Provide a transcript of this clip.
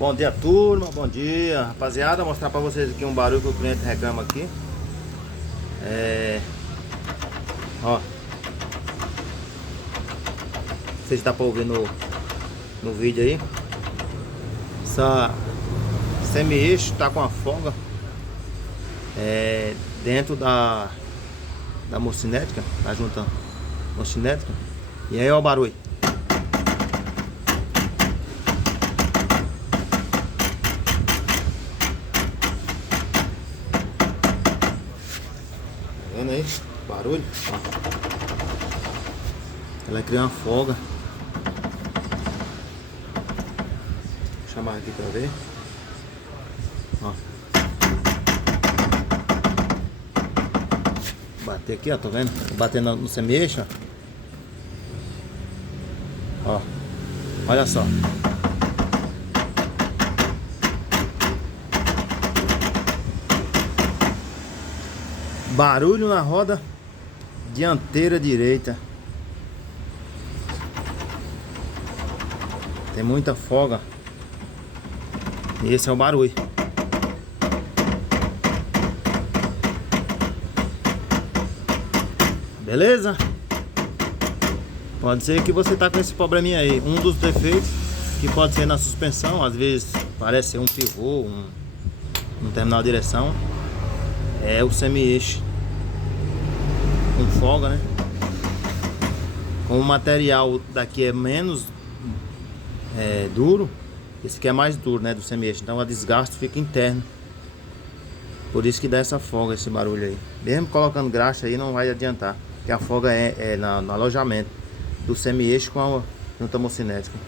Bom dia, turma, bom dia, rapaziada. Vou mostrar pra vocês aqui um barulho que o cliente reclama aqui. Ó, não sei se dá pra ouvir no vídeo aí. Essa semi-eixo tá com a folga dentro da mocinética, tá junto mocinética. E aí ó o barulho. Vendo aí? Barulho? Ó. Ela cria uma folga. Vou chamar aqui pra ver. Ó. Bater aqui, ó, tá vendo? Vou bater no semi-eixo, ó. Olha só. Barulho na roda dianteira direita. Tem muita folga. E esse é o barulho. Beleza? Pode ser que você tá com esse probleminha aí. Um dos defeitos que pode ser na suspensão, às vezes parece ser um pivô, um terminal de direção, é o semi-eixo com folga, né? Como o material daqui é menos duro, esse aqui é mais duro, né, do semi-eixo, então o desgaste fica interno. Por isso que dá essa folga, esse barulho aí. Mesmo colocando graxa aí não vai adiantar, porque a folga é no alojamento do semi-eixo com a junta mocinética.